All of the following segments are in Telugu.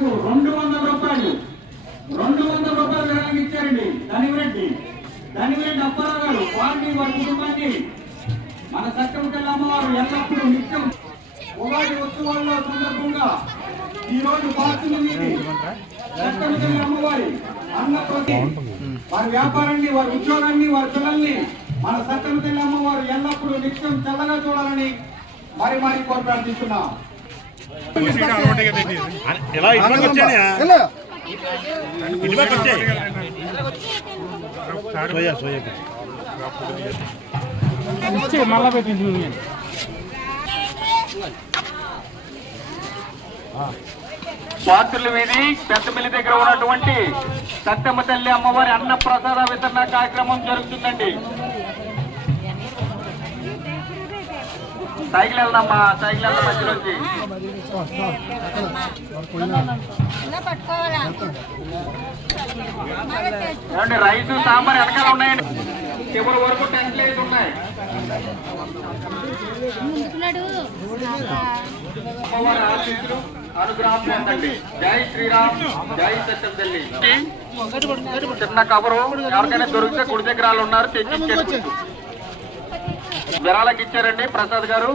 మనకు 200 రూపాయలు విరాళం ఇచ్చారండి. ధనివిరెడ్డి అప్పారావు గారు వారిని వారి కుటుంబాన్ని మన సత్యవతల్లి అమ్మవారు ఎల్లప్పుడూ నిత్యం ఉగాది ఉత్సవాల్లో సందర్భంగా ఈ రోజు పాల్గొని సత్యవతల్లి అమ్మవారి అన్నప్రతి వారి వ్యాపారాన్ని, వారి ఉద్యోగాన్ని, వారి పిల్లల్ని మన సత్యవతల్లి అమ్మవారు ఎల్లప్పుడూ నిత్యం చల్లగా చూడాలని మరి కోరి ప్రార్థిస్తున్నాం. మళ్ళా పెట్టింది స్వాతుల వీధి పెద్దమిల్లి దగ్గర ఉన్నటువంటి సత్యమ్మ తల్లి అమ్మవారి అన్న ప్రసాద వితరణ కార్యక్రమం జరుగుతుందండి. సైకిల్ వెళ్దామా, సైకిల్ వెళ్దాం మధ్యలోంచి. ఏమండి రైసు సాంబార్ వెనకాల ఉన్నాయండి. చివరి వరకు టెంట్లు వేసి ఉన్నాయి. అమ్మవారి ఆశీస్సులు అనుగ్రహం పొందండి. జై శ్రీరామ్, జై సత్యం తల్లి. చిన్న కబరు ఎవరికైనా దొరికితే గుడి దగ్గర ఉన్నారు, తెచ్చి విరాళకి ఇచ్చారండి ప్రసాద్ గారు.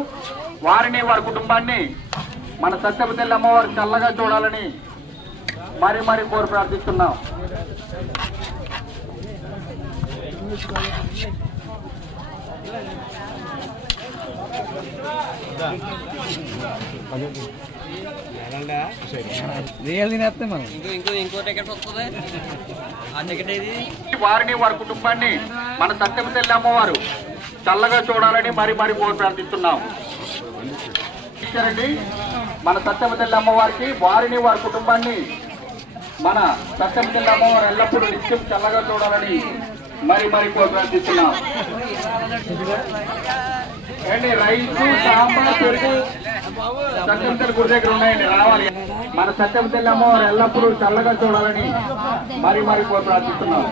వారిని వారి కుటుంబాన్ని మన సత్యవతి తల్లి అమ్మవారు చల్లగా చూడాలని మరి కోరి ప్రార్థిస్తున్నాం. వారిని వారి కుటుంబాన్ని మన సత్యవతి తల్లి అమ్మవారు చల్లగా చూడాలని మరి కోరి ప్రార్థిస్తున్నాం. ఇచ్చారండి మన సత్యవతి తల్లి అమ్మవారికి. వారిని వారి కుటుంబాన్ని మన సత్యవతి తల్లి అమ్మవారు ఎల్లప్పుడూ నిత్యం చల్లగా చూడాలని మరి కోరి ప్రార్థిస్తున్నాం. ఏంటి రైసు సాంబార్ పెరుగు సత్యవతి తల్లి గుడి దగ్గర ఉన్నాయండి, రావాలి. మన సత్యవతి తల్లి అమ్మవారు ఎల్లప్పుడూ చల్లగా చూడాలని మరి కోరి ప్రార్థిస్తున్నాం.